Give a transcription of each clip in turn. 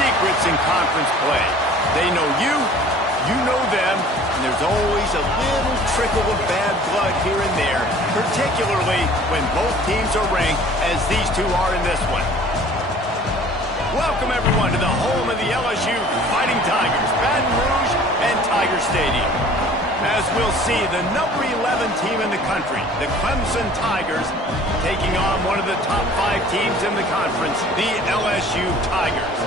secrets in conference play. They know you, you know them, and there's always a little trickle of bad blood here and there, particularly when both teams are ranked as these two are in this one. Welcome, everyone, to the home of the LSU Fighting Tigers, Baton Rouge and Tiger Stadium. As we'll see, the number 11 team in the country, the Clemson Tigers, taking on one of the top 5 teams in the conference, the LSU Tigers.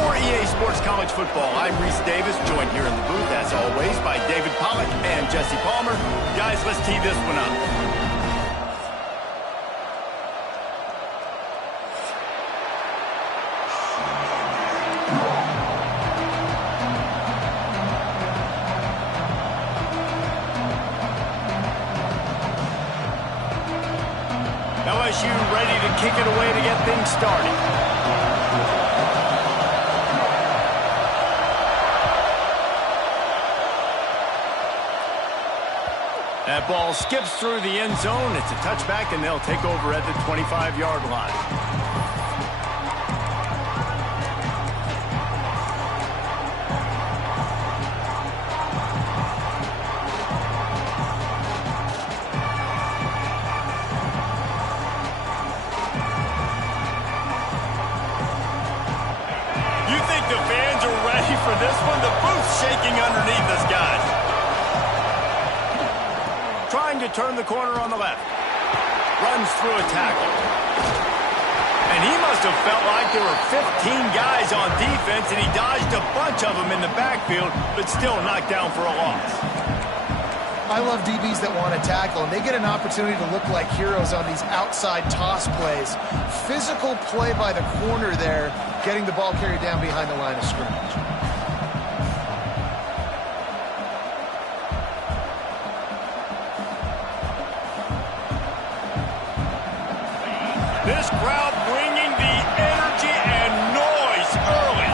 For EA Sports College Football, I'm Reese Davis, joined here in the booth, as always, by David Pollack and Jesse Palmer. Guys, let's tee this one up. LSU ready to kick it away to get things started. That ball skips through the end zone. It's a touchback, and they'll take over at the 25-yard line. The fans are ready for this one. The booth's shaking underneath us, guys. Trying to turn the corner on the left. Runs through a tackle. And he must have felt like there were 15 guys on defense, and he dodged a bunch of them in the backfield, but still knocked down for a loss. I love DBs that want to tackle, and they get an opportunity to look like heroes on these outside toss plays. Physical play by the corner there, getting the ball carried down behind the line of scrimmage. This crowd bringing the energy and noise early.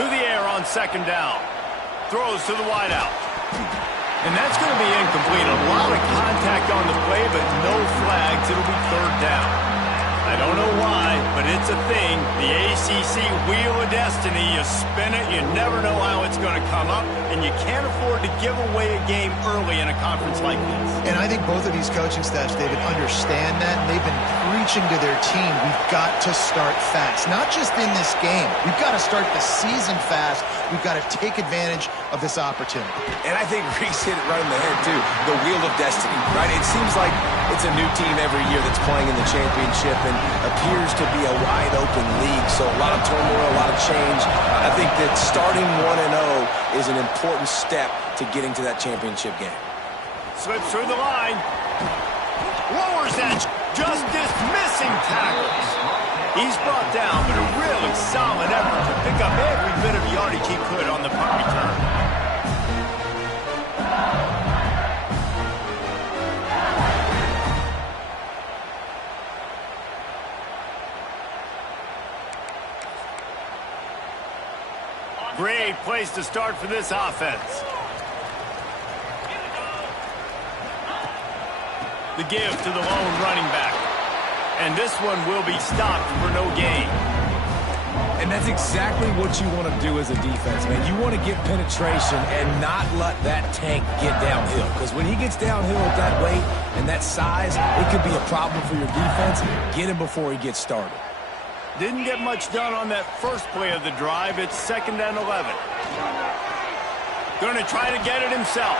To the air on second down. Throws to the wideout. And that's going to be incomplete. A lot of contact on the play, but no flags. It'll be third down. I don't know why, but it's a thing. The ACC Wheel of Destiny, you spin it, you never know how it's going to come up, and you can't afford to give away a game early in a conference like this. And I think both of these coaching staffs, David, understand that, and they've been preaching to their team, we've got to start fast. Not just in this game. We've got to start the season fast. We've got to take advantage of this opportunity. And I think Reese hit it right in the head, too. The Wheel of Destiny, right? It seems like it's a new team every year that's playing in the championship and appears to be a wide-open league. So a lot of turmoil, a lot of change. I think that starting 1-0 is an important step to getting to that championship game. Slips through the line. Lowers that. Just dismissing tackles. He's brought down, but a really solid effort to pick up every bit of yardage he could on the punt return. Great place to start for this offense. The give to the lone running back. And this one will be stopped for no gain. And that's exactly what you want to do as a defense, man. You want to get penetration and not let that tank get downhill. Because when he gets downhill with that weight and that size, it could be a problem for your defense. Get him before he gets started. Didn't get much done on that first play of the drive. It's 2nd and 11. Going to try to get it himself.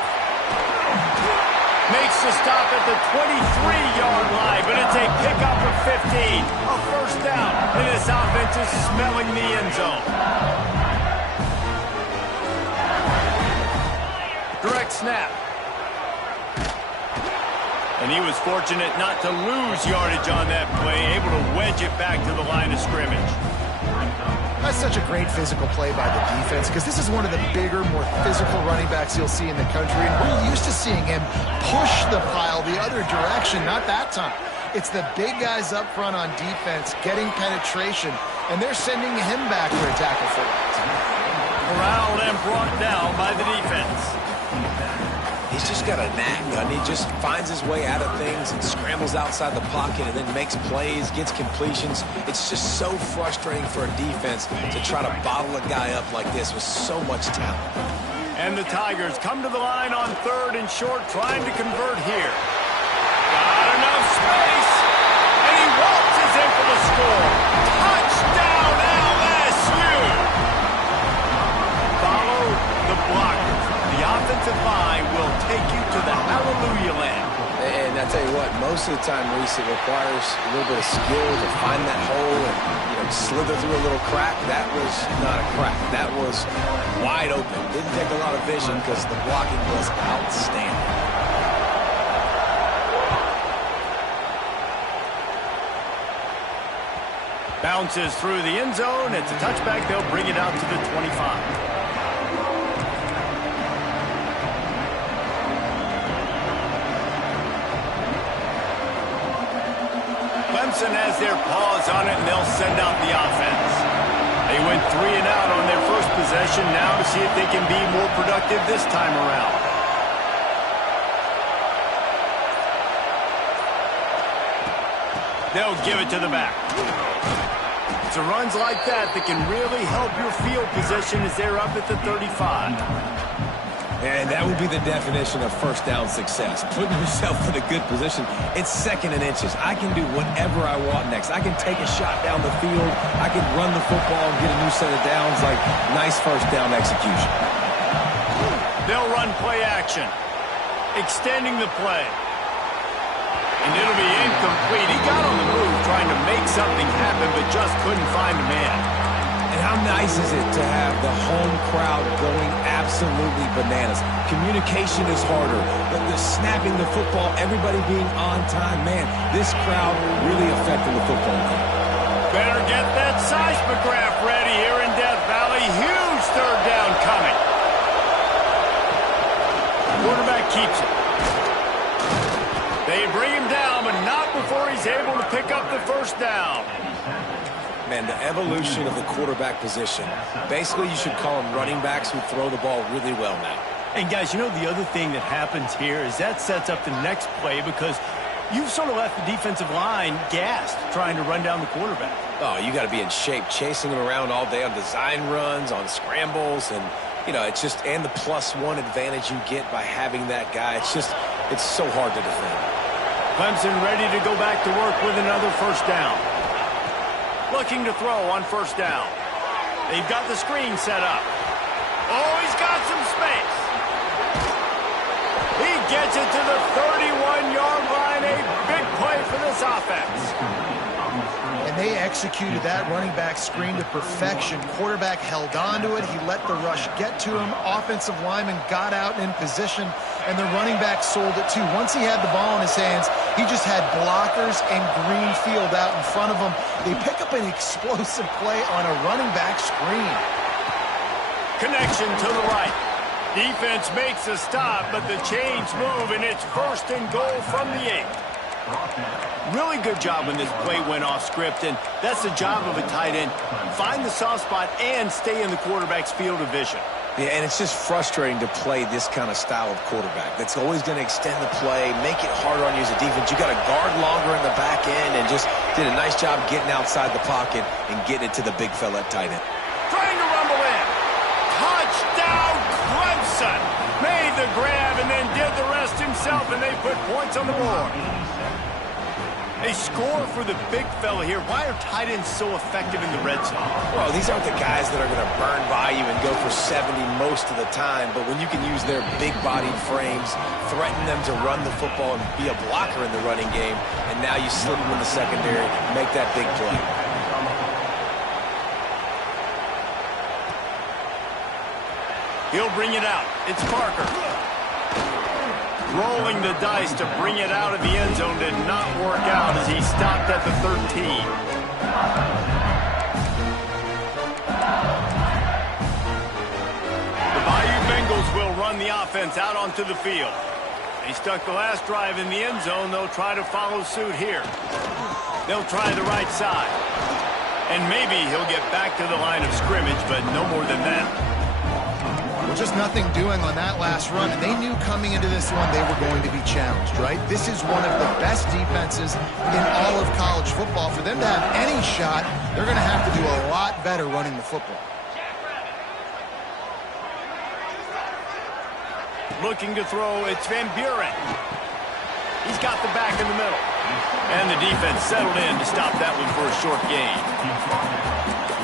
Makes the stop at the 23-yard line, but it's a pickup of 15. A first down, and this offense is smelling the end zone. Direct snap. And he was fortunate not to lose yardage on that play, able to wedge it back to the line of scrimmage. That's such a great physical play by the defense, because this is one of the bigger, more physical running backs you'll see in the country, and we're used to seeing him push the pile the other direction. Not that time. It's the big guys up front on defense getting penetration, and they're sending him back for a tackle for it. Corralled and brought down by the defense. He's just got a knack. He just finds his way out of things and scrambles outside the pocket and then makes plays, gets completions. It's just so frustrating for a defense to try to bottle a guy up like this with so much talent. And the Tigers come to the line on 3rd and short, trying to convert here. Got enough space, and he waltzes in for the score. Touchdown, LSU! Follow the blockers. The offensive line will take you to the hallelujah land. And I tell you what, most of the time, Reese, it requires a little bit of skill to find that hole and, slither through a little crack. That was not a crack. That was wide open. Didn't take a lot of vision because the blocking was outstanding. Bounces through the end zone. It's a touchback. They'll bring it out to the 25. Clemson has their paws on it, and they'll send out the offense. They went 3 and out on their first possession, now to see if they can be more productive this time around. They'll give it to the back. It's runs like that can really help your field position as they're up at the 35. And that would be the definition of first down success. Putting yourself in a good position. It's 2nd and inches. I can do whatever I want next. I can take a shot down the field. I can run the football and get a new set of downs. Like, nice first down execution. They'll run play action. Extending the play. And it'll be incomplete. He got on the move trying to make something happen, but just couldn't find a man. And how nice is it to have the home crowd going absolutely bananas? Communication is harder, but the snapping the football, everybody being on time, man, this crowd really affecting the football game. Better get that seismograph ready here in Death Valley. Huge 3rd down coming. Quarterback keeps it. They bring him down, but not before he's able to pick up the first down. Man, the evolution of the quarterback position. Basically, you should call them running backs who throw the ball really well now. And guys, the other thing that happens here is that sets up the next play because you've sort of left the defensive line gassed trying to run down the quarterback. Oh, you got to be in shape, chasing him around all day on design runs, on scrambles, and, it's just, and the +1 advantage you get by having that guy. It's so hard to defend. Clemson ready to go back to work with another first down. Looking to throw on first down. They've got the screen set up. Oh, he's got some space. He gets it to the 31-yard line. A big play for this offense. And they executed that running back screen to perfection. Quarterback held on to it. He let the rush get to him. Offensive lineman got out in position, and the running back sold it too. Once he had the ball in his hands, he just had blockers and green field out in front of him. They pick up an explosive play on a running back screen. Connection to the right. Defense makes a stop, but the chains move, and it's 1st and goal from the 8. Really good job when this play went off script, and that's the job of a tight end. Find the soft spot and stay in the quarterback's field of vision. Yeah, and it's just frustrating to play this kind of style of quarterback. That's always going to extend the play, make it harder on you as a defense. You got to guard longer in the back end, and just did a nice job getting outside the pocket and getting it to the big fella at tight end. Trying to rumble in. Touchdown, Clemson. Made the grab and then did the rest himself, and they put points on the board. They score for the big fella here. Why are tight ends so effective in the red zone? Well, these aren't the guys that are going to burn by you and go for 70 most of the time, but when you can use their big-bodied frames, threaten them to run the football and be a blocker in the running game, and now you slip them in the secondary, make that big play. He'll bring it out. It's Parker. Rolling the dice to bring it out of the end zone did not work out as he stopped at the 13. The Bayou Bengals will run the offense out onto the field. They stuck the last drive in the end zone. They'll try to follow suit here. They'll try the right side. And maybe he'll get back to the line of scrimmage, but no more than that. Well, just nothing doing on that last run, and they knew coming into this one they were going to be challenged, right? This is one of the best defenses in all of college football. For them to have any shot, they're going to have to do a lot better running the football. Looking to throw, it's Van Buren. He's got the back in the middle. And the defense settled in to stop that one for a short gain.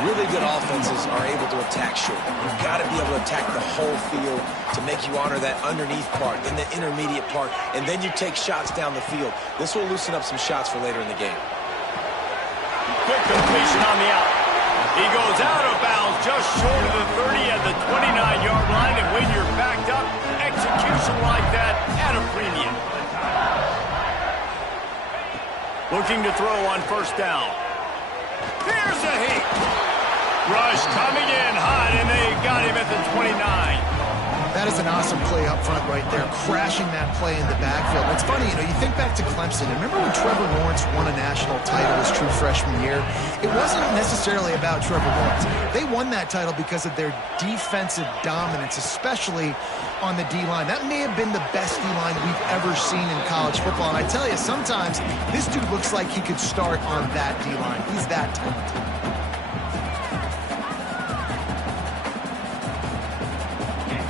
Really good offenses are able to attack short. You've got to be able to attack the whole field to make you honor that underneath part, then the intermediate part, and then you take shots down the field. This will loosen up some shots for later in the game. Quick completion on the out. He goes out of bounds just short of the 30 at the 29-yard line, and when you're backed up, execution like that at a premium. Looking to throw on first down. Here's a hit. Rush coming in hot, and they got him at the 29. That is an awesome play up front right there, crashing that play in the backfield. It's funny, you think back to Clemson, and remember when Trevor Lawrence won a national title his true freshman year? It wasn't necessarily about Trevor Lawrence. They won that title because of their defensive dominance, especially on the D-line. That may have been the best D-line we've ever seen in college football, and I tell you, sometimes this dude looks like he could start on that D-line. He's that talented.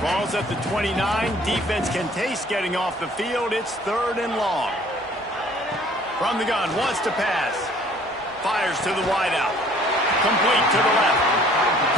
Ball's at the 29. Defense can taste getting off the field. It's 3rd and long. From the gun, wants to pass. Fires to the wideout. Complete to the left.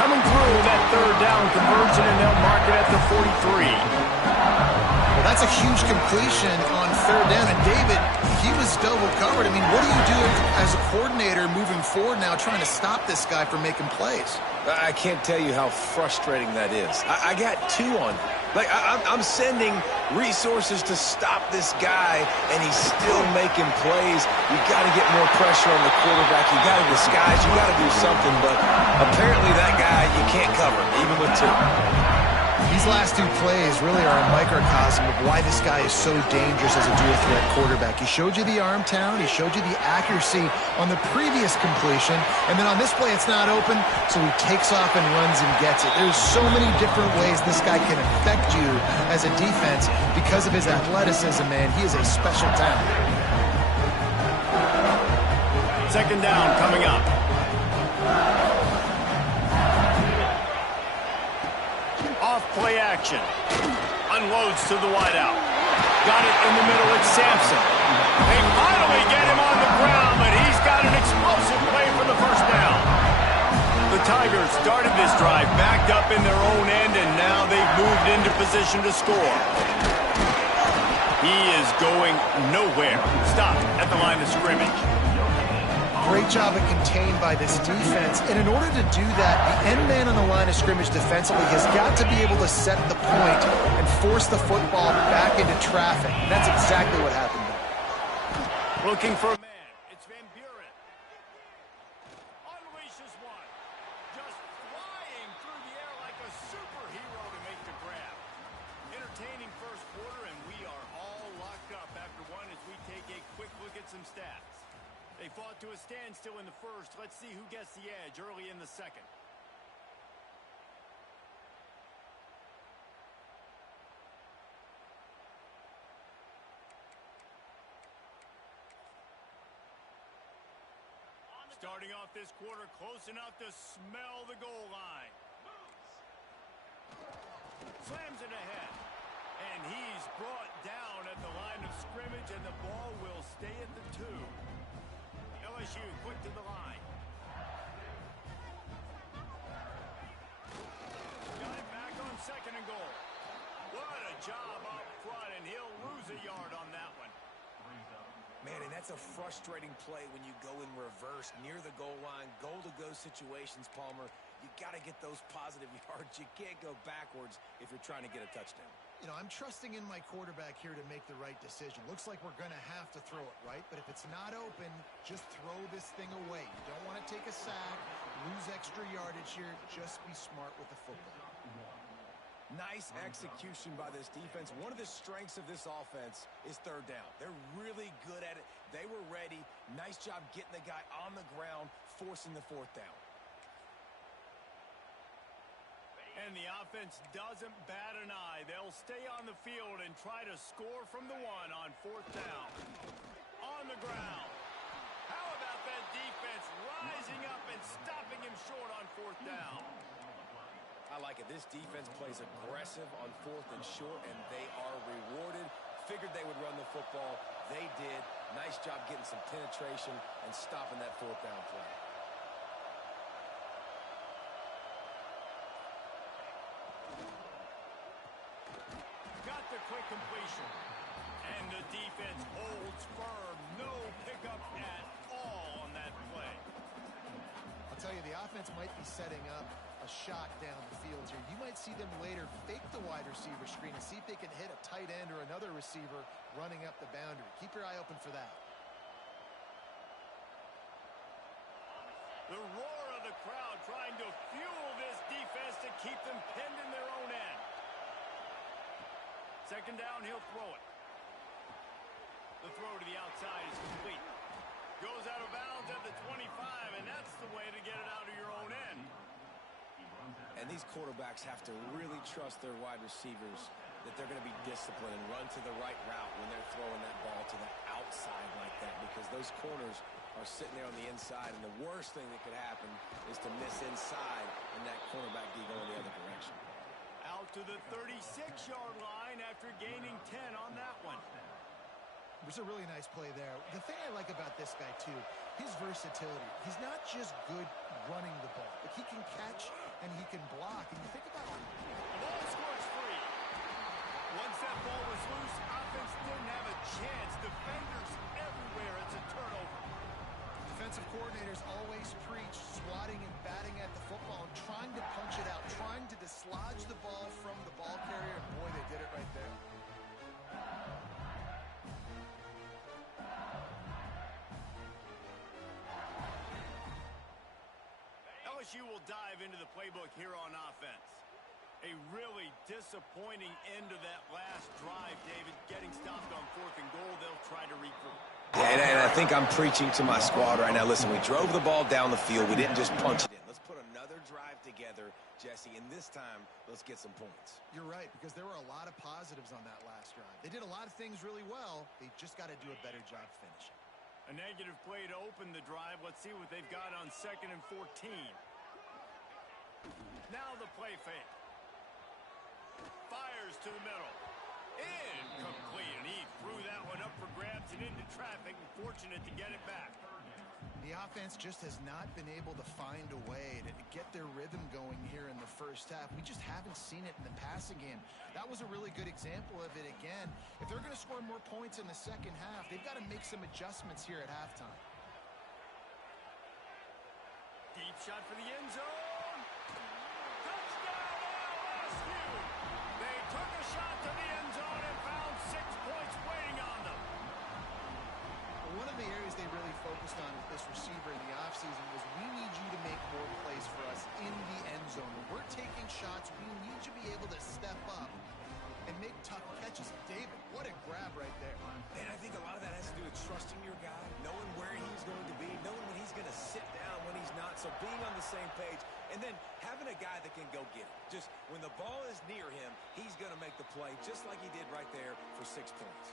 Coming through that 3rd down conversion, and they'll mark it at the 43. Well, that's a huge completion on 3rd down. And David, he was double covered. I mean, what do you do as a coordinator moving forward now trying to stop this guy from making plays? I can't tell you how frustrating that is. I got 2 on you. Like, I'm sending resources to stop this guy, and he's still making plays. You got to get more pressure on the quarterback. You got to disguise. You got to do something. But apparently that guy you can't cover, even with 2. These last 2 plays really are a microcosm of why this guy is so dangerous as a dual-threat quarterback. He showed you the arm talent. He showed you the accuracy on the previous completion. And then on this play, it's not open, so he takes off and runs and gets it. There's so many different ways this guy can affect you as a defense because of his athleticism, man. He is a special talent. 2nd down coming up. Off-play action. Unloads to the wideout. Got it in the middle. It's Sampson. They finally get him on the ground, but he's got an explosive play for the 1st down. The Tigers started this drive backed up in their own end, and now they've moved into position to score. He is going nowhere. Stop at the line of scrimmage. Great job of contained by this defense. And in order to do that, the end man on the line of scrimmage defensively has got to be able to set the point and force the football back into traffic. And that's exactly what happened there. Looking for a man. It's Van Buren. Unleashes one. Just flying through the air like a superhero to make the grab. Entertaining first quarter, and we are all locked up after one as we take a quick look at some stats. They fought to a standstill in the first. Let's see who gets the edge early in the second. Starting off this quarter, close enough to smell the goal line. Slams it ahead. And he's brought down at the line of scrimmage, and the ball will stay at the 2. LSU quick to the line. Got it back on 2nd and goal. What a job up front, and he'll lose a yard on that one. Man, and that's a frustrating play when you go in reverse near the goal line, goal-to-go situations, Palmer. You got to get those positive yards. You can't go backwards if you're trying to get a touchdown. I'm trusting in my quarterback here to make the right decision. Looks like we're going to have to throw it, right? But if it's not open, just throw this thing away. You don't want to take a sack, lose extra yardage here. Just be smart with the football. Nice execution by this defense. One of the strengths of this offense is 3rd down. They're really good at it. They were ready. Nice job getting the guy on the ground, forcing the 4th down. And the offense doesn't bat an eye. They'll stay on the field and try to score from the one on 4th down. On the ground. How about that defense rising up and stopping him short on 4th down? I like it. This defense plays aggressive on 4th and short, and they are rewarded. Figured they would run the football. They did. Nice job getting some penetration and stopping that 4th down play. Got the quick completion. And the defense holds firm. No pickup at all on that play. I'll tell you, the offense might be setting up a shot down the field here. You might see them later fake the wide receiver screen and see if they can hit a tight end or another receiver running up the boundary. Keep your eye open for that. The roar of the crowd trying to fuel this defense to keep them pinned in their own end. 2nd down, he'll throw it. The throw to the outside is complete. Goes out of bounds at the 25, and that's the way to get it out of your own end. And these quarterbacks have to really trust their wide receivers that they're going to be disciplined and run to the right route when they're throwing that ball to the outside like that, because those corners are sitting there on the inside, and the worst thing that could happen is to miss inside and that cornerback D going the other direction. Out to the 36-yard line after gaining 10 on that one. It was a really nice play there. The thing I like about this guy, too, his versatility. He's not just good running the ball, but he can catch and he can block. And you think about it. The ball scores free. Once that ball was loose, offense didn't have a chance. Defenders everywhere. It's a turnover. Defensive coordinators always preach swatting and batting at the football and trying to punch it out, trying to dislodge the ball from the ball carrier. And boy, they did it right there. LSU will dive into the playbook here on offense. A really disappointing end to that last drive, David. Getting stopped on 4th and goal, they'll try to regroup. Yeah, and I think I'm preaching to my squad right now. Listen, we drove the ball down the field. We didn't just punch it in. Let's put another drive together, Jesse, and this time, let's get some points. You're right, because there were a lot of positives on that last drive. They did a lot of things really well. They just got to do a better job finishing. A negative play to open the drive. Let's see what they've got on 2nd and 14. Now the play fake. Fires to the middle. Incomplete, and he threw that one up for grabs and into traffic, and fortunate to get it back. The offense just has not been able to find a way to get their rhythm going here in the first half. We just haven't seen it in the passing game. That was a really good example of it again. If they're going to score more points in the second half, they've got to make some adjustments here at halftime. Deep shot for the end zone. Touchdown, LSU! They took a shot to the end zone and found 6 points waiting on them. One of the areas they really focused on with this receiver in the offseason was we need you to make more plays for us in the end zone. When we're taking shots, we need you to be able to step up and make tough catches. David, what a grab right there. And I think a lot of that has to do with trusting your guy, knowing where he's going to be, knowing when he's going to sit down, when he's not. So being on the same page, and then having a guy that can go get it. Just when the ball is near him, he's going to make the play, just like he did right there for 6 points.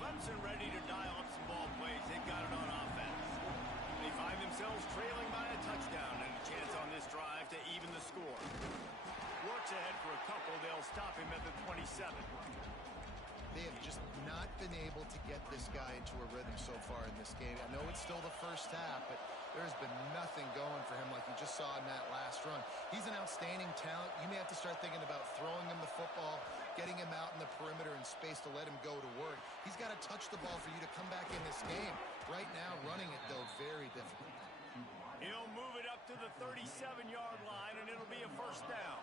Clemson ready to dial up some ball plays. They've got it on offense. They find themselves trailing by a touchdown and a chance on this drive to even the score. Works ahead for a couple. They'll stop him at the 27. They have just not been able to get this guy into a rhythm so far in this game. I know it's still the first half, but there's been nothing going for him like you just saw in that last run. He's an outstanding talent. You may have to start thinking about throwing him the football, getting him out in the perimeter and space to let him go to work. He's got to touch the ball for you to come back in this game. Right now, running it, though, very difficult. He'll move it up to the 37-yard line, and it'll be a first down.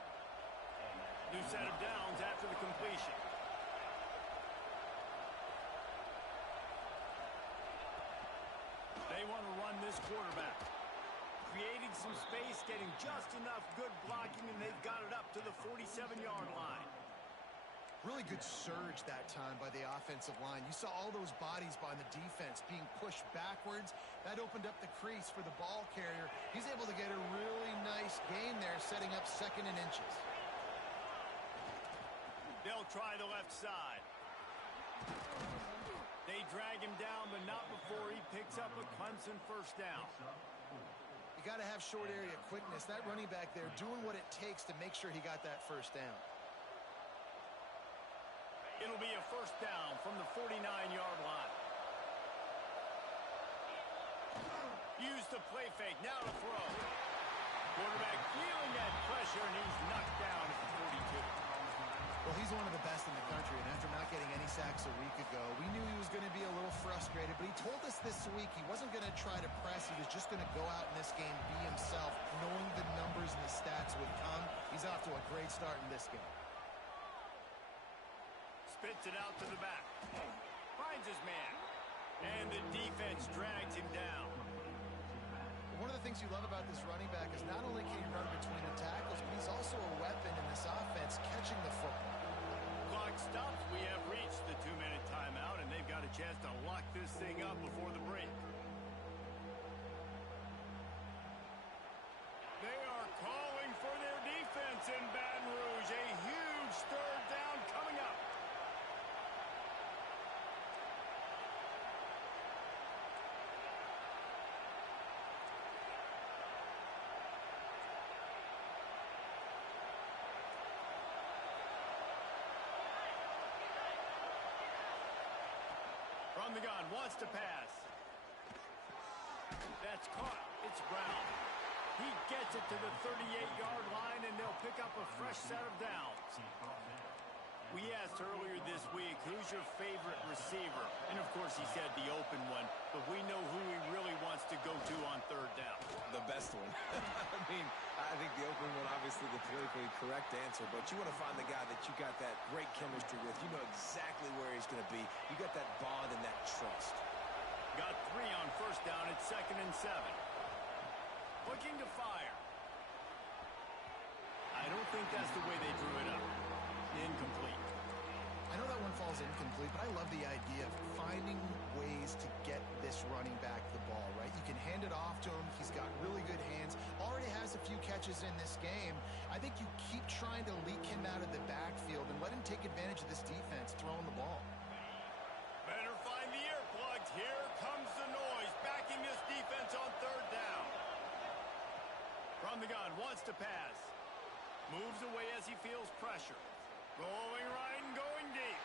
New set of downs after the completion. They want to run this quarterback. Creating needs some space, getting just enough good blocking, and they've got it up to the 47-yard line. Really good surge that time by the offensive line. You saw all those bodies by the defense being pushed backwards. That opened up the crease for the ball carrier. He's able to get a really nice gain there, setting up 2nd and inches. They'll try the left side. They drag him down, but not before he picks up a Clemson first down. You got to have short area quickness. That running back there doing what it takes to make sure he got that first down. It'll be a first down from the 49-yard line. Use the play fake, now to throw. Quarterback feeling that pressure, and he's knocked down at the 42. Well, he's one of the best in the country, and after not getting any sacks a week ago, we knew he was going to be a little frustrated, but he told us this week he wasn't going to try to press. He was just going to go out in this game, be himself, knowing the numbers and the stats would come. He's off to a great start in this game. Spits it out to the back. Finds his man. And the defense drags him down. One of the things you love about this running back is not only can he run between the tackles, but he's also a weapon in this offense, catching the football. Clock stops. We have reached the 2-minute timeout, and they've got a chance to lock this thing up before the break. They are calling for their defense in Baton Rouge. A huge 3rd down coming up. From the gun, wants to pass. That's caught. It's Brown. He gets it to the 38-yard line, and they'll pick up a fresh set of downs. We asked earlier this week, who's your favorite receiver? And, of course, he said the open one, but we know who he really wants to go to on 3rd down. The best one. I think the open one, obviously the politically correct answer, but you want to find the guy that you got that great chemistry with. You know exactly where he's going to be. You got that bond and that trust. Got 3 on 1st down. It's 2nd and 7. Looking to fire. I don't think that's the way they drew it up. Incomplete. I know that one falls incomplete, but I love the idea of finding ways to get this running back the ball, right? You can hand it off to him. He's got really good hands. Already has a few catches in this game. I think you keep trying to leak him out of the backfield and let him take advantage of this defense throwing the ball. Better find the earplugs. Here comes the noise, backing this defense on 3rd down. From the gun, wants to pass. Moves away as he feels pressure. Rolling right and going deep.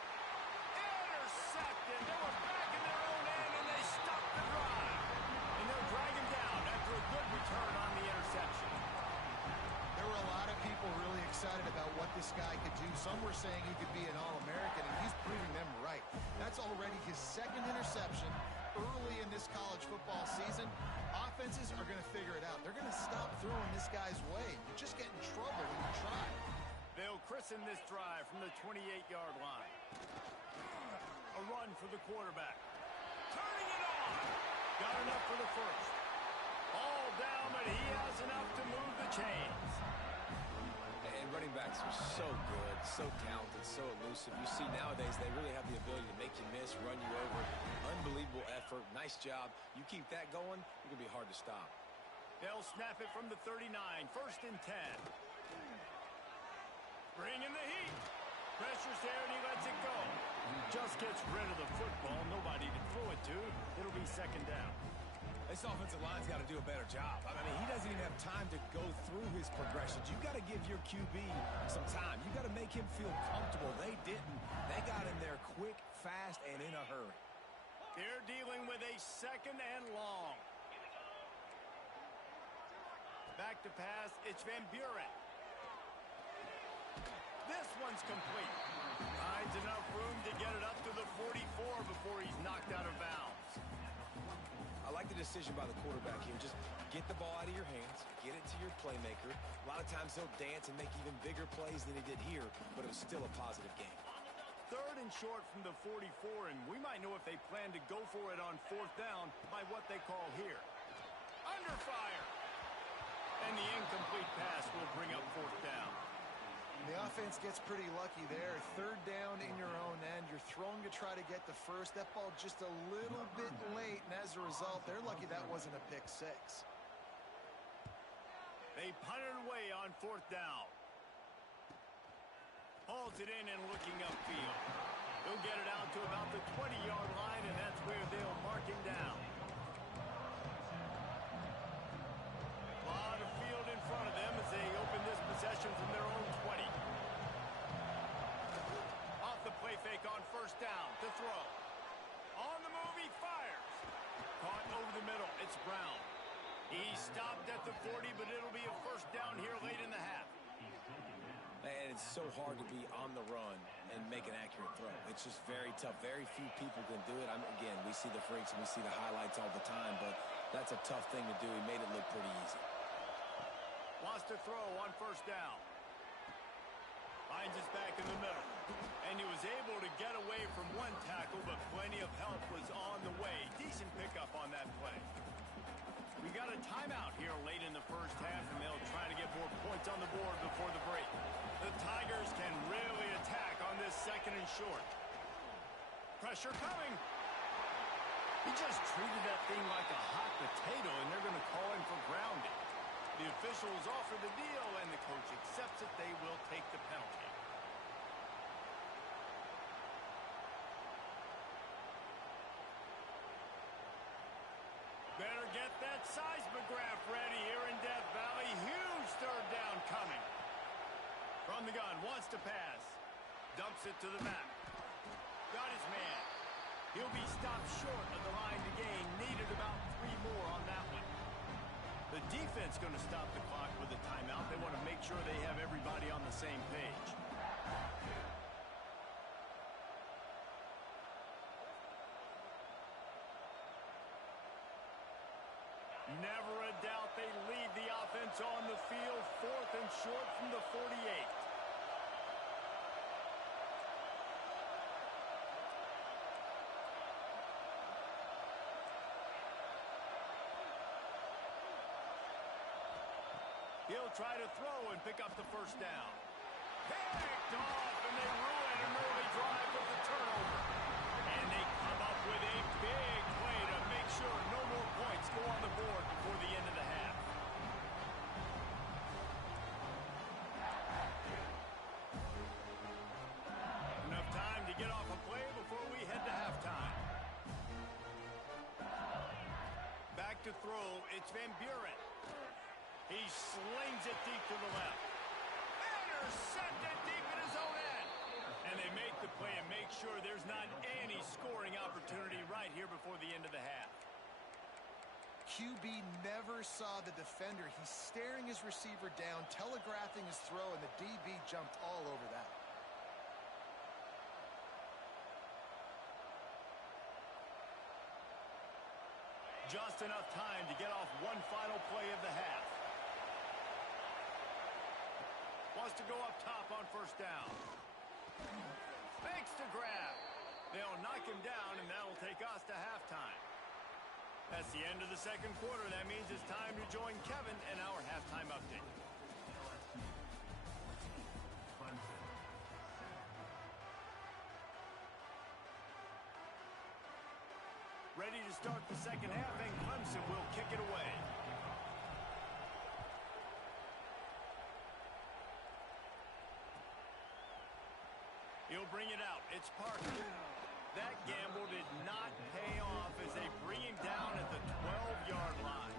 Intercepted. They were back in their own end, and they stopped the drive. And they'll drag him down after a good return on the interception. There were a lot of people really excited about what this guy could do. Some were saying he could be an All-American, and he's proving them right. That's already his 2nd interception early in this college football season. Offenses are going to figure it out. They're going to stop throwing this guy's way. You just get in trouble when you try. They'll christen this drive from the 28-yard line. A run for the quarterback. Turning it on. Got enough for the first. All down, but he has enough to move the chains. And running backs are so good, so talented, so elusive. You see nowadays they really have the ability to make you miss, run you over. Unbelievable effort. Nice job. You keep that going, you're going to be hard to stop. They'll snap it from the 39. 1st and 10. Bringing the heat. Pressure's there, and he lets it go. Just gets rid of the football. Nobody to throw it to. It'll be 2nd down. This offensive line's got to do a better job. I mean, he doesn't even have time to go through his progressions. You've got to give your QB some time. You've got to make him feel comfortable. They didn't. They got in there quick, fast, and in a hurry. They're dealing with a 2nd and long. Back to pass. It's Van Buren. This one's complete. Finds enough room to get it up to the 44 before he's knocked out of bounds. I like the decision by the quarterback here. Just get the ball out of your hands, get it to your playmaker. A lot of times he'll dance and make even bigger plays than he did here, but it was still a positive game. 3rd and short from the 44, and we might know if they plan to go for it on 4th down by what they call here. Under fire. bring up fourth down. The offense gets pretty lucky there. Third down in your own end. You're throwing to try to get the first. That ball just a little bit late, and as a result, they're lucky that wasn't a pick six. They punted away on fourth down. Hauls it in and looking upfield. He'll get it out to about the 20-yard line, and that's where they'll mark him down. A lot of field in front of them as they open this possession from their own 20. Off the play fake on first down to throw. On the move, he fires. Caught over the middle. It's Brown. He stopped at the 40, but it'll be a first down here late in the half. And it's so hard to be on the run and make an accurate throw. It's just very tough. Very few people can do it. Again, we see the freaks and we see the highlights all the time, but that's a tough thing to do. He made it look pretty easy. Wants to throw on first down. Finds his back in the middle. And he was able to get away from one tackle, but plenty of help was on the way. Decent pickup on that play. We got a timeout here late in the first half, and they'll try to get more points on the board before the break. The Tigers can really attack on this second and short. Pressure coming. He just treated that thing like a hot potato, and they're going to call him for grounding. The officials offer the deal, and the coach accepts it. They will take the penalty. Better get that seismograph ready here in Death Valley. Huge third down coming. From the gun, wants to pass. Dumps it to the back. Got his man. He'll be stopped short of the line to gain. Needed about 3 more on that one. The defense going to stop the clock with a timeout. They want to make sure they have everybody on the same page. Never a doubt they lead the offense on the field. 4th and short from the 48. He'll try to throw and pick up the first down. Picked off, and they ruin an early drive with the turnover. And they come up with a big play to make sure no more points go on the board before the end of the half. Enough time to get off a play before we head to halftime. Back to throw, it's Van Buren. He slings it deep to the left. Intercepted deep in his own end. And they make the play and make sure there's not any scoring opportunity right here before the end of the half. QB never saw the defender. He's staring his receiver down, telegraphing his throw, and the DB jumped all over that. Just enough time to get off one final play of the half. Wants to go up top on first down. Fakes to grab. They'll knock him down, and that'll take us to halftime. That's the end of the second quarter. That means it's time to join Kevin in our halftime update. Ready to start the second half, and Clemson will kick it away. He'll bring it out. It's Parker. That gamble did not pay off as they bring him down at the 12-yard line.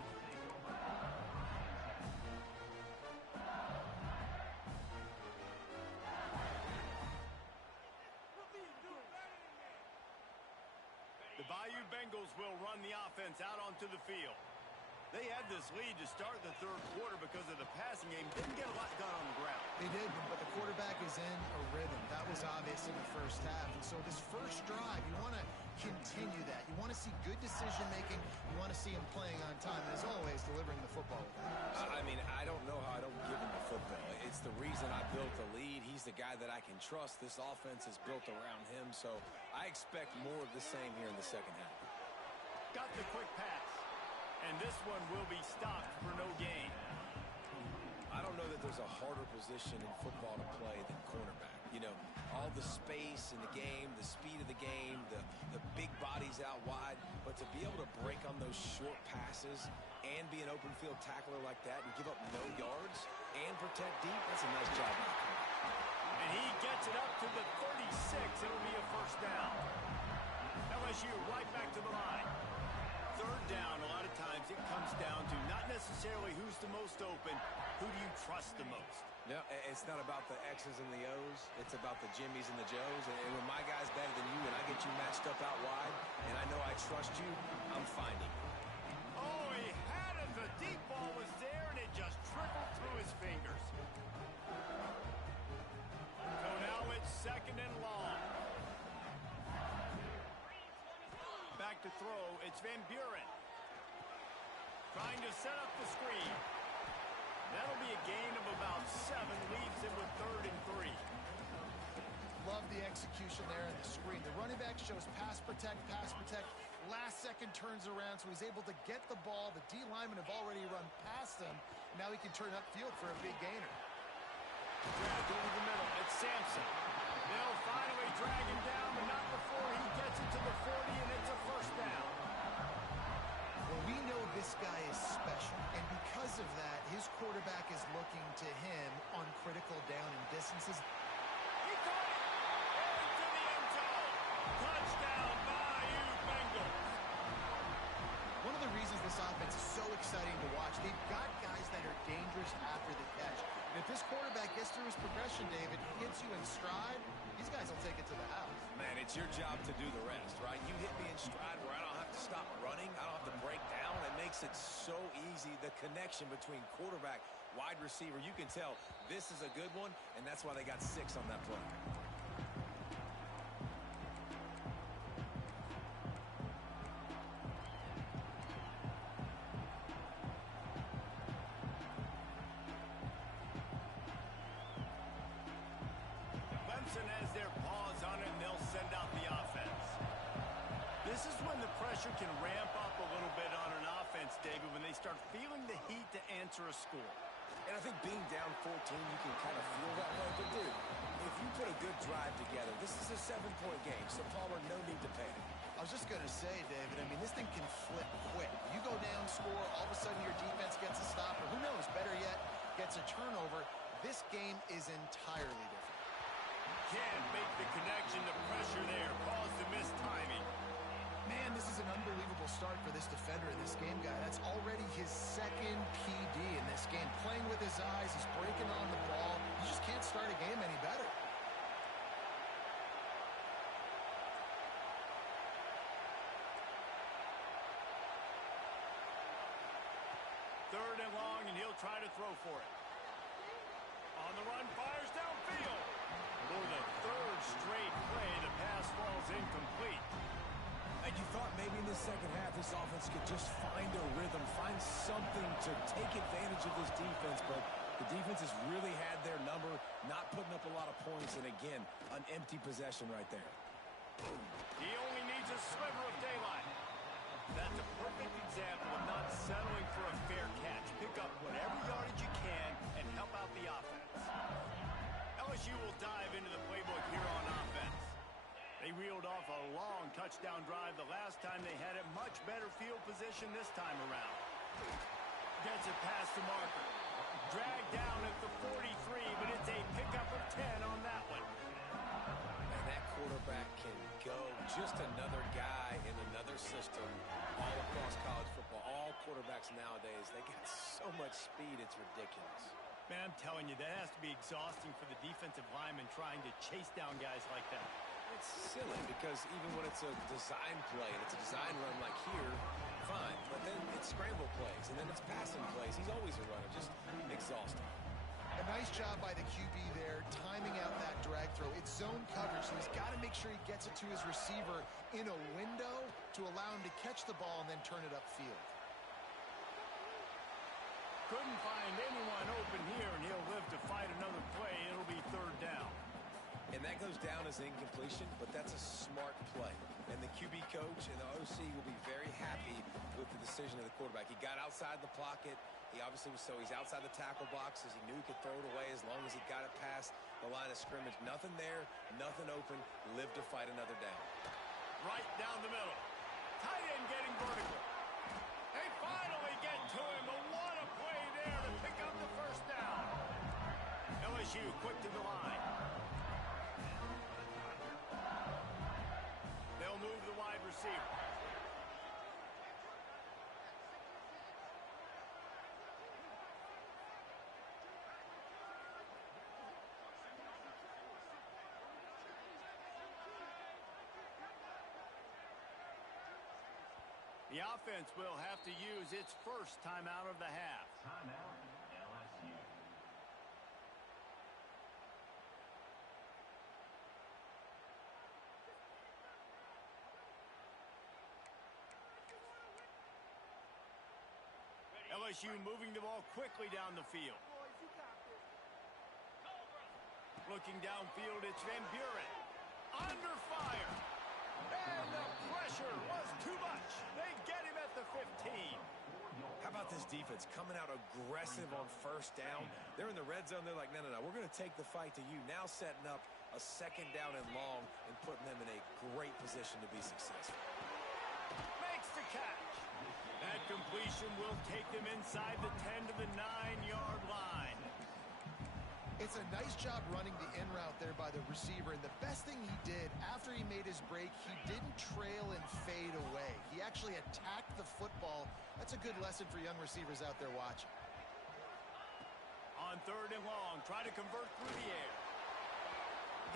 The Bayou Bengals will run the offense out onto the field. They had this lead to start the third quarter because of the passing game. Didn't get a lot done on the ground. They did, but the quarterback is in a rhythm. That was obvious in the first half. And so this first drive, you want to continue that. You want to see good decision-making. You want to see him playing on time. And as always, delivering the football with accuracy. I mean, I don't know how I don't give him the football. It's the reason I built the lead. He's the guy that I can trust. This offense is built around him. So I expect more of the same here in the second half. Got the quick pass. And this one will be stopped for no gain. I don't know that there's is a harder position in football to play than cornerback. You know, all the space in the game, the speed of the game, the big bodies out wide. But to be able to break on those short passes and be an open field tackler like that and give up no yards and protect deep, that's a nice job. And he gets it up to the 36. It'll be a first down. LSU right back to the line. Third down, a lot of times it comes down to not necessarily who's the most open, who do you trust the most? No, it's not about the X's and the O's. It's about the Jimmies and the Joes. And when my guy's better than you and I get you matched up out wide and I know I trust you, I'm finding. Oh, he had it. The deep ball was there, and it just trickled through his fingers. So now it's second and long. Back to throw, it's Van Buren. Trying to set up the screen. That'll be a gain of about 7, leaves him with 3rd and 3. Love the execution there in the screen. The running back shows pass protect, last second turns around, so he's able to get the ball. The D linemen have already run past him. Now he can turn upfield for a big gainer. Dragged over the middle, it's Sampson. They'll finally drag him down, but not before he gets it to the 40, and it's a first down. Well, we know this guy is special, and because of that, his quarterback is looking to him on critical down and distances. He caught it! Into the end zone! Touchdown, Bayou Bengals! One of the reasons this offense is so exciting to watch, they've got guys that are dangerous after the catch. And if this quarterback gets through his progression, David, hits you in stride, these guys will take it to the house. Man, it's your job to do the rest, right? You hit me in stride where I don't have to stop running. I don't have to break down. It makes it so easy. The connection between quarterback, wide receiver, you can tell this is a good one, and that's why they got 6 on that play. Clemson has their paws on it, and they'll send out the offense. This is when the pressure can ramp up a little bit on an offense, David, when they start feeling the heat to answer a score. And I think being down 14, you can kind of feel that way. But, dude, if you put a good drive together, this is a 7-point game, so Palmer, no need to panic. I was just going to say, David, I mean, this thing can flip quick. You go down, score, all of a sudden your defense gets a stop, or who knows, better yet, gets a turnover. This game is entirely different. Can't make the connection, the pressure there caused the missed timing. Man, this is an unbelievable start for this defender in this game, guy. That's already his 2nd PD in this game. Playing with his eyes, he's breaking on the ball. You just can't start a game any better. Third and long, and he'll try to throw for it. On the run, fires downfield. For the 3rd straight play, the pass falls incomplete. And you thought maybe in the second half this offense could just find a rhythm, find something to take advantage of this defense, but the defense has really had their number, not putting up a lot of points, and again, an empty possession right there. He only needs a sliver of daylight. That's a perfect example of not settling for a fair catch. Pick up whatever yardage you can and help out the offense. LSU will dive into the playbook here on offense. They reeled off a long touchdown drive the last time they had it. Much better field position this time around. Gets it past the marker. Dragged down at the 43, but it's a pickup of 10 on that one. And that quarterback can go. Just another guy in another system all across college football. All quarterbacks nowadays, they got so much speed, it's ridiculous. Man, I'm telling you, that has to be exhausting for the defensive lineman trying to chase down guys like that. It's silly because even when it's a design play and it's a design run like here, fine. But then it's scramble plays and then it's passing plays. He's always a runner, just exhausting. A nice job by the QB there, timing out that drag throw. It's zone coverage, so he's got to make sure he gets it to his receiver in a window to allow him to catch the ball and then turn it upfield. Couldn't find anyone open here, and he'll live to fight another play. It'll be 3rd down. And that goes down as incompletion, but that's a smart play. And the QB coach and the OC will be very happy with the decision of the quarterback. He got outside the pocket. He obviously was so he's outside the tackle boxes. He knew he could throw it away as long as he got it past the line of scrimmage. Nothing there, nothing open. Live to fight another down. Right down the middle. Tight end getting vertical. They finally get to him, but what a play there to pick up the first down. LSU quick to the line. They'll move the wide receiver. The offense will have to use its first timeout of the half. Timeout, LSU. LSU moving the ball quickly down the field. Looking downfield, it's Van Buren. Under fire. And the pressure was too much. They get him at the 15. How about this defense coming out aggressive on first down? They're in the red zone. They're like, no, we're going to take the fight to you. Now setting up a second down and long and putting them in a great position to be successful. Makes the catch. That completion will take them inside the 10 to the 9-yard line. It's a nice job running the in route there by the receiver, and the best thing he did after he made his break, he didn't trail and fade away. He actually attacked the football. That's a good lesson for young receivers out there watching. On 3rd and long, try to convert through the air.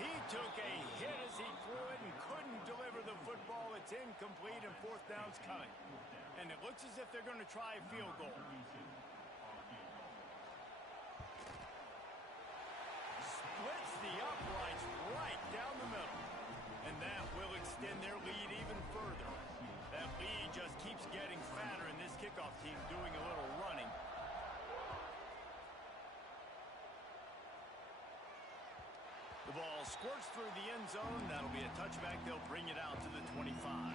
He took a hit as he threw it and couldn't deliver the football. It's incomplete and 4th down's coming. And it looks as if they're going to try a field goal. Splits the uprights right down the middle. And that will extend their lead even further. That lead just keeps getting fatter, and this kickoff team doing a little running. The ball squirts through the end zone. That'll be a touchback. They'll bring it out to the 25.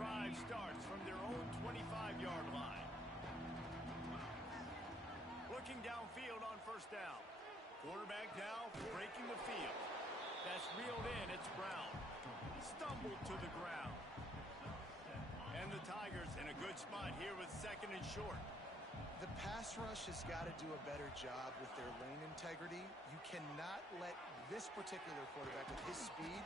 Drive starts from their own 25-yard line. Looking downfield on first down. Quarterback now breaking the field. That's reeled in. It's Brown. Stumbled to the ground. And the Tigers in a good spot here with 2nd and short. The pass rush has got to do a better job with their lane integrity. You cannot let this particular quarterback with his speed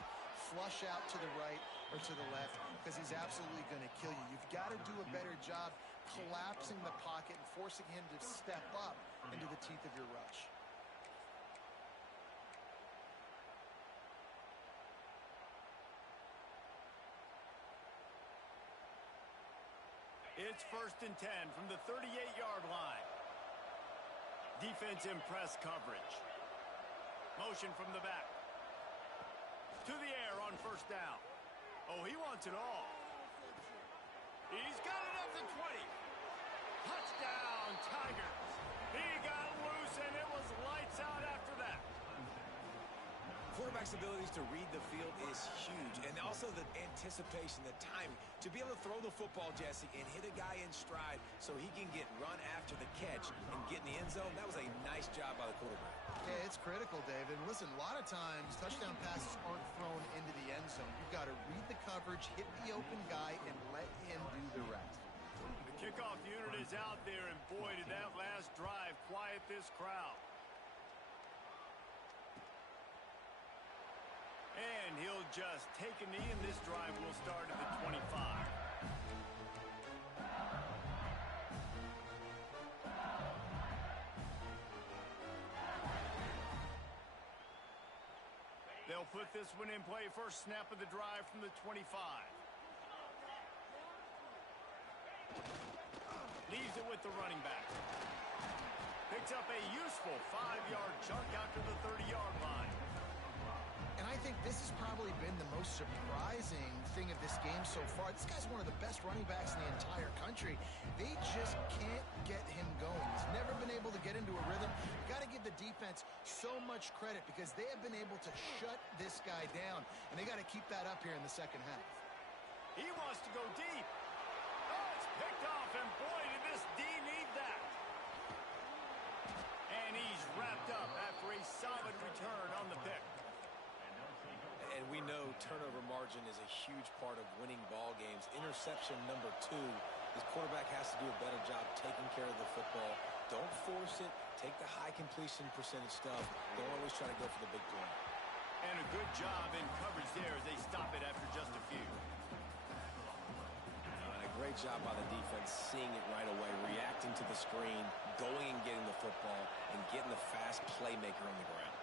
flush out to the right or to the left, because he's absolutely going to kill you. You've got to do a better job collapsing the pocket and forcing him to step up into the teeth of your rush. It's 1st and 10 from the 38-yard line. Defense in press coverage. Motion from the back. To the air on first down. Oh, he wants it all. He's got it at the 20. Touchdown, Tigers. He got loose, and it was lights out after that. Quarterback's abilities to read the field is huge, and also the anticipation, the timing. To be able to throw the football, Jesse, and hit a guy in stride so he can get run after the catch and get in the end zone, that was a nice job by the quarterback. Yeah, it's critical, David. Listen, a lot of times touchdown passes aren't thrown into the end zone. You've got to read the coverage, hit the open guy, and let him do the rest. The kickoff unit is out there, and boy, did that last drive quiet this crowd. And he'll just take a knee, and this drive will start at the 25. They'll put this one in play. First snap of the drive from the 25. Leaves it with the running back. Picks up a useful 5-yard chunk out to the 30-yard line. And I think this has probably been the most surprising thing of this game so far. This guy's one of the best running backs in the entire country. They just can't get him going. He's never been able to defense so much credit because they have been able to shut this guy down, and they got to keep that up here in the second half. He wants to go deep. Oh, it's picked off, and boy, did this D need that. And he's wrapped up after a solid return on the pick. And we know turnover margin is a huge part of winning ball games. Interception number 2. His quarterback has to do a better job taking care of the football. Don't force it. Take the high completion percentage stuff. Don't always try to go for the big play. And a good job in coverage there as they stop it after just a few. And a great job by the defense seeing it right away, reacting to the screen, going and getting the football, and getting the fast playmaker on the ground.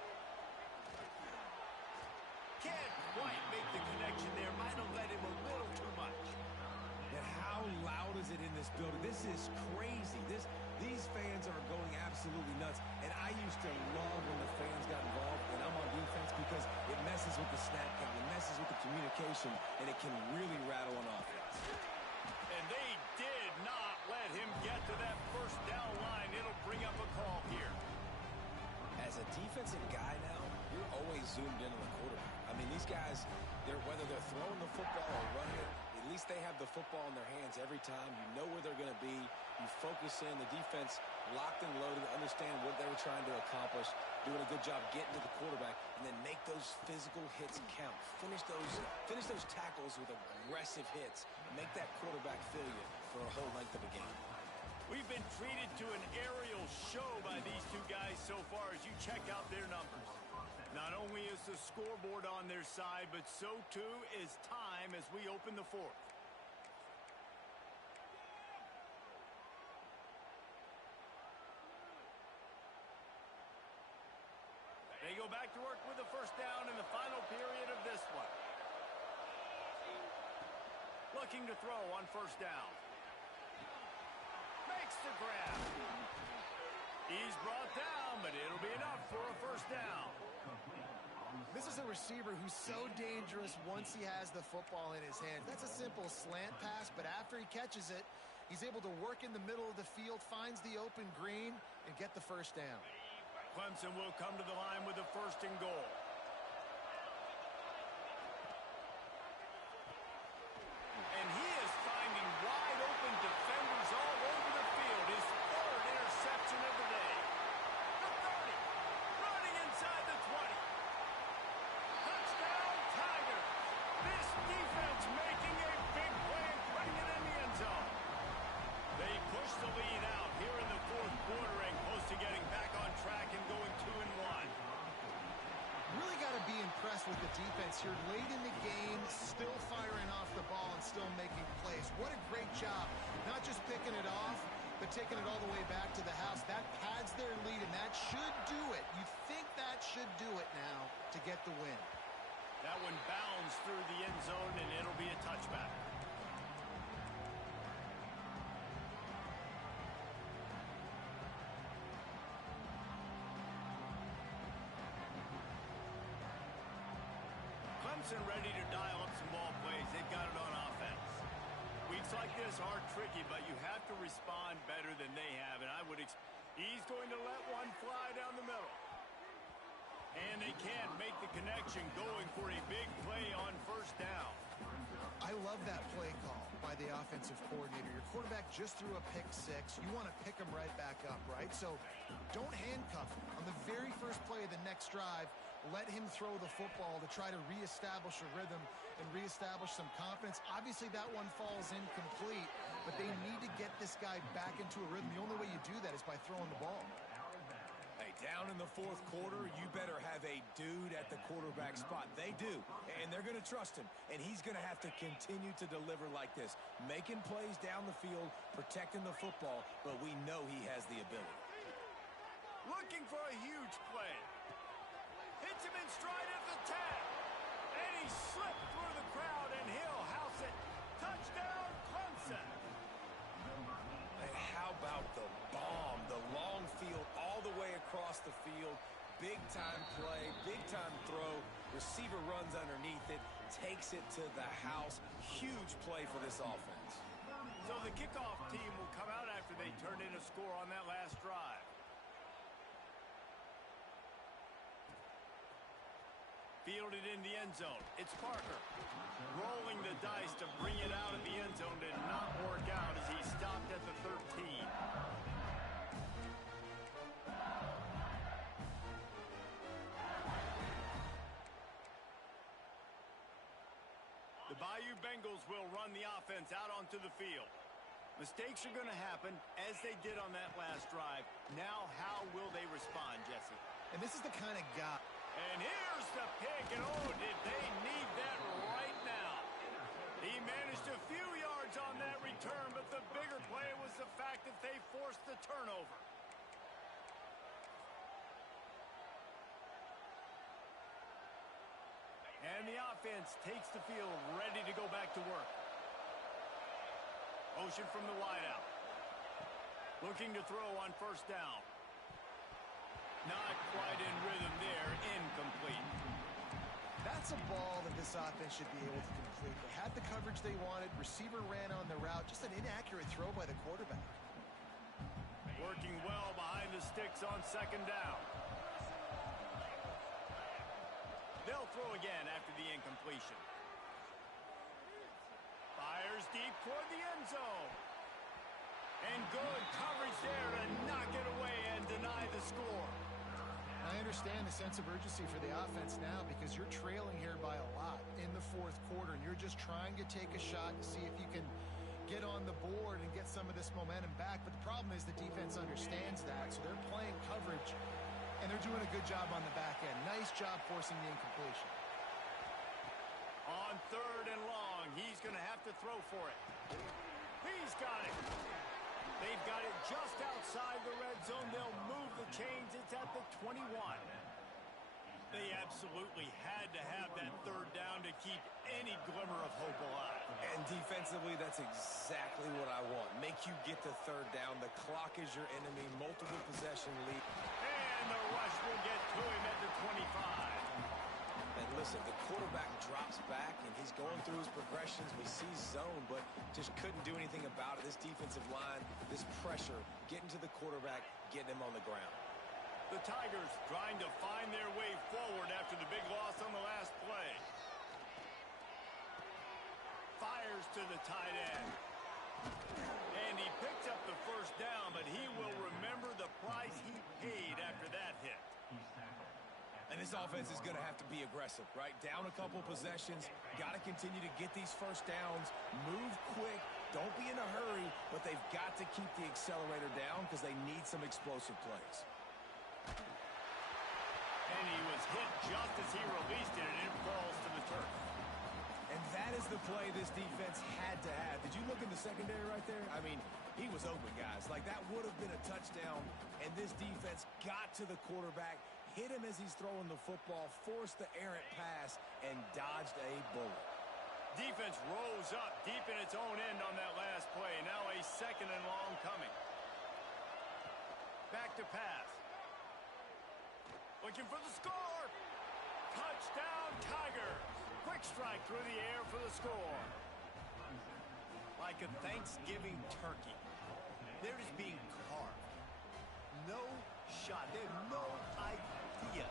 Can't quite make the connection there. Might have let him a little too much. And how loud is it in this building? This is crazy. These fans are going absolutely nuts. And I used to love when the fans got involved, and I'm on defense because it messes with the snap count, it messes with the communication, and it can really rattle an offense. And they did not let him get to that first down line. It'll bring up a call here. As a defensive guy now, you're always zoomed in on the quarterback. I mean, these guys, whether they're throwing the football or running it, at least they have the football in their hands every time. You know where they're going to be. You focus in. The defense locked and loaded, understand what they were trying to accomplish, doing a good job getting to the quarterback, and then make those physical hits count. Finish those tackles with aggressive hits. Make that quarterback feel you for a whole length of a game. We've been treated to an aerial show by these two guys so far as you check out their numbers. Not only is the scoreboard on their side, but so too is time as we open the fourth. They go back to work with the first down in the final period of this one. Looking to throw on first down. Makes the grab. He's brought down, but it'll be enough for a first down. This is a receiver who's so dangerous once he has the football in his hands. That's a simple slant pass, but after he catches it, he's able to work in the middle of the field, finds the open green, and get the first down. Clemson will come to the line with the first and goal. And he is finding wide open defenders all over the field. His third interception of the day. The 30, running inside the 20. Touchdown, Tigers. This defense making a big play and putting it in the end zone. They push the lead out here in the fourth quarter and close to getting back on track and going 2-1. Really got to be impressed with the defense here late in the game, still firing off the ball and still making plays. What a great job, not just picking it off, but taking it all the way back to the house. That pads their lead, and that should do it. You think that should do it now to get the win. That one bounds through the end zone, and it'll be a touchback. Clemson ready to dial up some ball plays. They've got it on offense. Weeks like this are tricky, but you have to respond better than they have, and I would expect he's going to let one fly down the middle. And they can't make the connection, going for a big play on first down. I love that play call by the offensive coordinator. Your quarterback just threw a pick six. You want to pick him right back up, right? So don't handcuff him. On the very first play of the next drive, let him throw the football to try to reestablish a rhythm and reestablish some confidence. Obviously, that one falls incomplete, but they need to get this guy back into a rhythm. The only way you do that is by throwing the ball. Hey, down in the fourth quarter, you better have a dude at the quarterback spot. They do, and they're going to trust him, and he's going to have to continue to deliver like this, making plays down the field, protecting the football, but we know he has the ability. Looking for a huge play. Hits him in stride at the 10. And he slipped through the crowd, and he'll house it. Touchdown, Clemson. And how about the bomb, the long field all the way across the field. Big-time play, big-time throw. Receiver runs underneath it, takes it to the house. Huge play for this offense. So the kickoff team will come out after they turned in a score on that last drive. Fielded in the end zone. It's Parker. Rolling the dice to bring it out of the end zone did not work out as he stopped at the 13. The Bayou Bengals will run the offense out onto the field. Mistakes are going to happen, as they did on that last drive. Now, how will they respond, Jesse? And this is the kind of guy. And here's the pick, and oh, did they need that right now. He managed a few yards on that return, but the bigger play was the fact that they forced the turnover. And the offense takes the field, ready to go back to work. Motion from the wideout. Looking to throw on first down. Not quite in rhythm there. Incomplete. That's a ball that this offense should be able to complete. They had the coverage they wanted. Receiver ran on the route. Just an inaccurate throw by the quarterback. Working well behind the sticks on second down. They'll throw again after the incompletion. Fires deep toward the end zone. And good coverage there to knock it away and deny the score. I understand the sense of urgency for the offense now because you're trailing here by a lot in the fourth quarter, and you're just trying to take a shot to see if you can get on the board and get some of this momentum back. But the problem is the defense understands that, so they're playing coverage, and they're doing a good job on the back end. Nice job forcing the incompletion. On third and long, he's going to have to throw for it. He's got it. They've got it just outside the red zone. They'll move the chains. It's at the 21. They absolutely had to have that third down to keep any glimmer of hope alive. And defensively, that's exactly what I want. Make you get the third down. The clock is your enemy. Multiple possession lead. And the rush will get to him at the 25. And listen, the quarterback drops back, and he's going through his progressions. We see zone, but just couldn't do anything about it. This defensive line, this pressure, getting to the quarterback, getting him on the ground. The Tigers trying to find their way forward after the big loss on the last play. Fires to the tight end. And he picks up the first down, but he will remember the price he paid after that hit. And this offense is going to have to be aggressive, right? Down a couple possessions, got to continue to get these first downs, move quick, don't be in a hurry, but they've got to keep the accelerator down because they need some explosive plays. And he was hit just as he released it, and it falls to the turf. And that is the play this defense had to have. Did you look in the secondary right there? I mean, he was open, guys. Like, that would have been a touchdown, and this defense got to the quarterback, hit him as he's throwing the football, forced the errant pass, and dodged a bullet. Defense rose up deep in its own end on that last play. Now a second and long coming. Back to pass. Looking for the score. Touchdown, Tigers. Quick strike through the air for the score. Like a Thanksgiving turkey. They're just being carved. No shot. They have no idea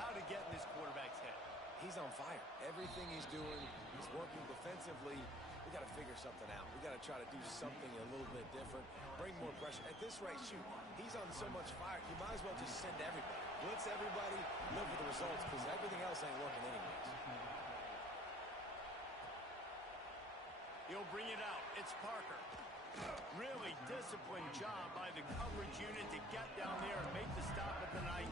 how to get in this quarterback's head. He's on fire. Everything he's doing, he's working defensively. We got to figure something out. We got to try to do something a little bit different, bring more pressure. At this rate, shoot, he's on so much fire, you might as well just send everybody. Blitz everybody, live with the results, because everything else ain't working anyways. He'll bring it out. It's Parker. Really disciplined job by the coverage unit to get down there and make the stop at the 19.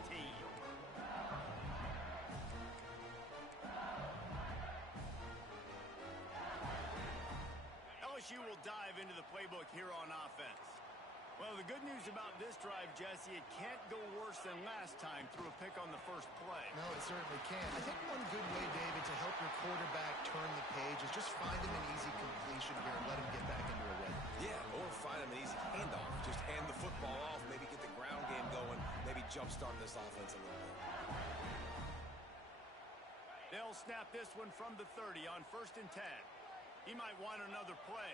LSU will dive into the playbook here on offense. Well, the good news about this drive, Jesse, it can't go worse than last time through a pick on the first play. No, it certainly can't. I think one good way, David, to help your quarterback turn the page is just find him an easy completion here and let him get back into a rhythm. Yeah, or find him an easy handoff. Just hand the football off, maybe get the ground game going, maybe jumpstart this offense a little bit. They'll snap this one from the 30 on 1st and 10. He might want another play.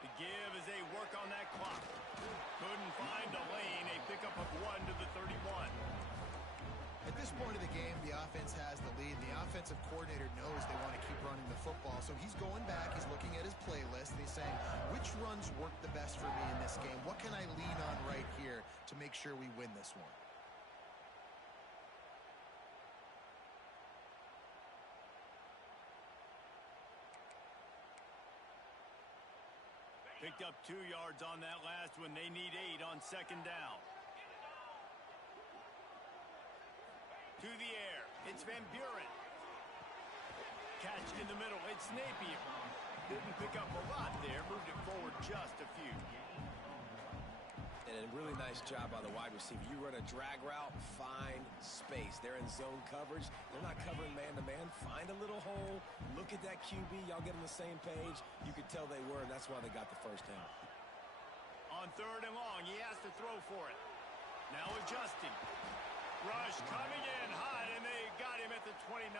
The give as they work on that clock. Couldn't find a lane. A pickup of 1 to the 31. At this this point of the game, the offense has the lead. The offensive coordinator knows they want to keep running the football. So he's going back, he's looking at his playlist, and he's saying, which runs work the best for me in this game? What can I lean on right here to make sure we win this one? Picked up 2 yards on that last one. They need 8 on second down. To the air. It's Van Buren. Catch in the middle. It's Napier. Didn't pick up a lot there. Moved it forward just a few. And a really nice job by the wide receiver. You run a drag route, find space. They're in zone coverage. They're not covering man-to-man. Find a little hole. Look at that QB. Y'all get on the same page. You could tell they were, and that's why they got the first down. On third and long, he has to throw for it. Now adjusting. Rush coming in hot, and they got him at the 29.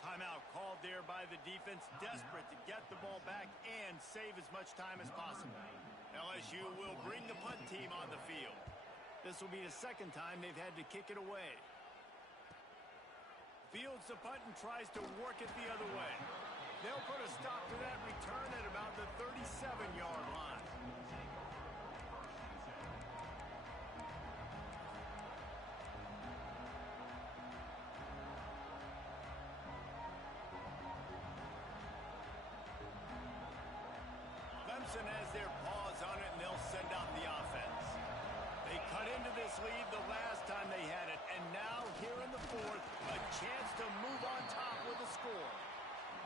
Timeout called there by the defense, desperate to get the ball back and save as much time as possible. LSU will bring the punt team on the field. This will be the second time they've had to kick it away. Fields the punt and tries to work it the other way. They'll put a stop to that return at about the 37-yard line. Clemson has their paws on it, and they'll send out the offense. They cut into this lead the last time they had it, and now here in the fourth, a chance to move on top with a score.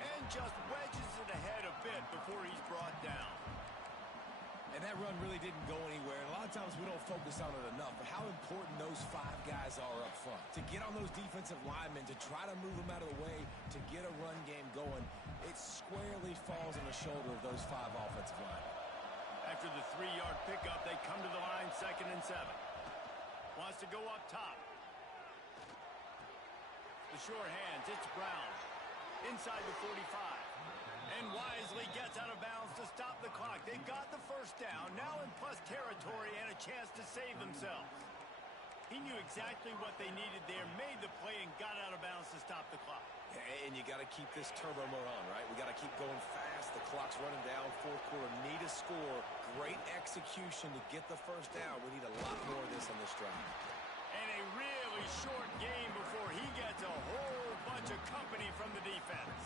And just wedges it ahead a bit before he's brought down. And that run really didn't go anywhere. And a lot of times we don't focus on it enough, but how important those 5 guys are up front. To get on those defensive linemen, to try to move them out of the way, to get a run game going, it squarely falls on the shoulder of those 5 offensive linemen. After the 3-yard pickup, they come to the line 2nd and 7. Wants to go up top. The sure hands, it's Brown. Inside the 45. And wisely gets out of bounds to stop the clock. They got the first down, now in plus territory and a chance to save themselves. He knew exactly what they needed there, made the play, and got out of bounds to stop the clock. And you got to keep this turbo mode on, right? We got to keep going fast. The clock's running down. Fourth quarter, need a score. Great execution to get the first down. We need a lot more of this on this drive. And a really short game before he gets a whole bunch of company from the defense.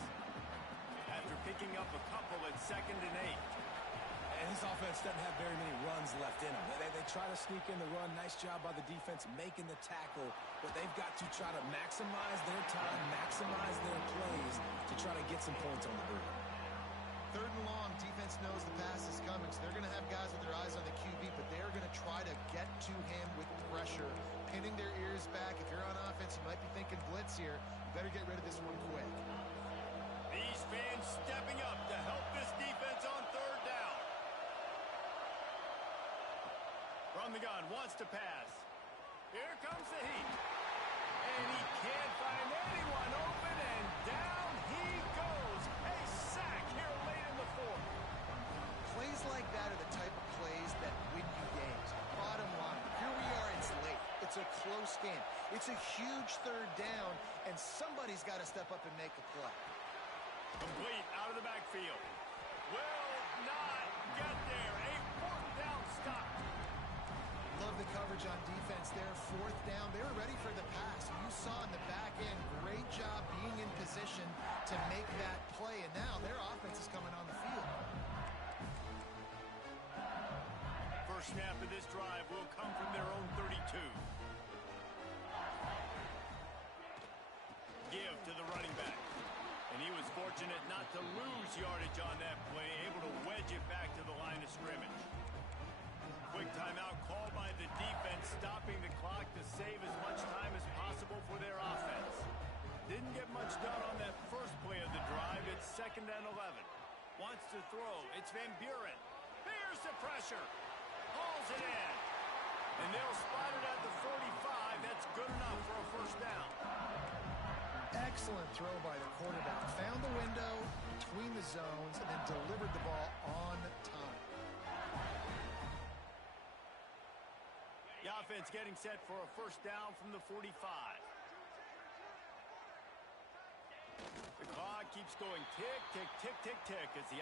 After picking up a couple at 2nd and 8. And this offense doesn't have very many runs left in them. They try to sneak in the run. Nice job by the defense making the tackle. But they've got to try to maximize their time, maximize their plays to try to get some points on the board. 3rd and long, defense knows the pass is coming, so they're going to have guys with their eyes on the QB, but they're going to try to get to him with pressure, pinning their ears back. If you're on offense, you might be thinking blitz here. You better get rid of this one quick. These fans stepping up to help this defense on 3rd down. From the gun, wants to pass. Here comes the heat. And he can't find anyone open, and down he goes. A sack here late in the 4th. Plays like that are the type of plays that win you games. Bottom line, here we are, it's late. It's a close game. It's a huge 3rd down, and somebody's got to step up and make a play. Complete out of the backfield. Will not get there. A 4th down stop. Love the coverage on defense there. 4th down. They were ready for the pass. You saw in the back end, great job being in position to make that play. And now their offense is coming on the field. First snap of this drive will come from their own 32. Give to the running back. And he was fortunate not to lose yardage on that play, able to wedge it back to the line of scrimmage. Quick timeout called by the defense, stopping the clock to save as much time as possible for their offense. Didn't get much done on that first play of the drive. It's 2nd and 11. Wants to throw. It's Van Buren. Here's the pressure. Hauls it in. And they'll spot it at the 45. That's good enough for a first down. Excellent throw by the quarterback. Found the window between the zones and then delivered the ball on time. The offense getting set for a first down from the 45. clock keeps going tick, tick, tick, tick, tick as the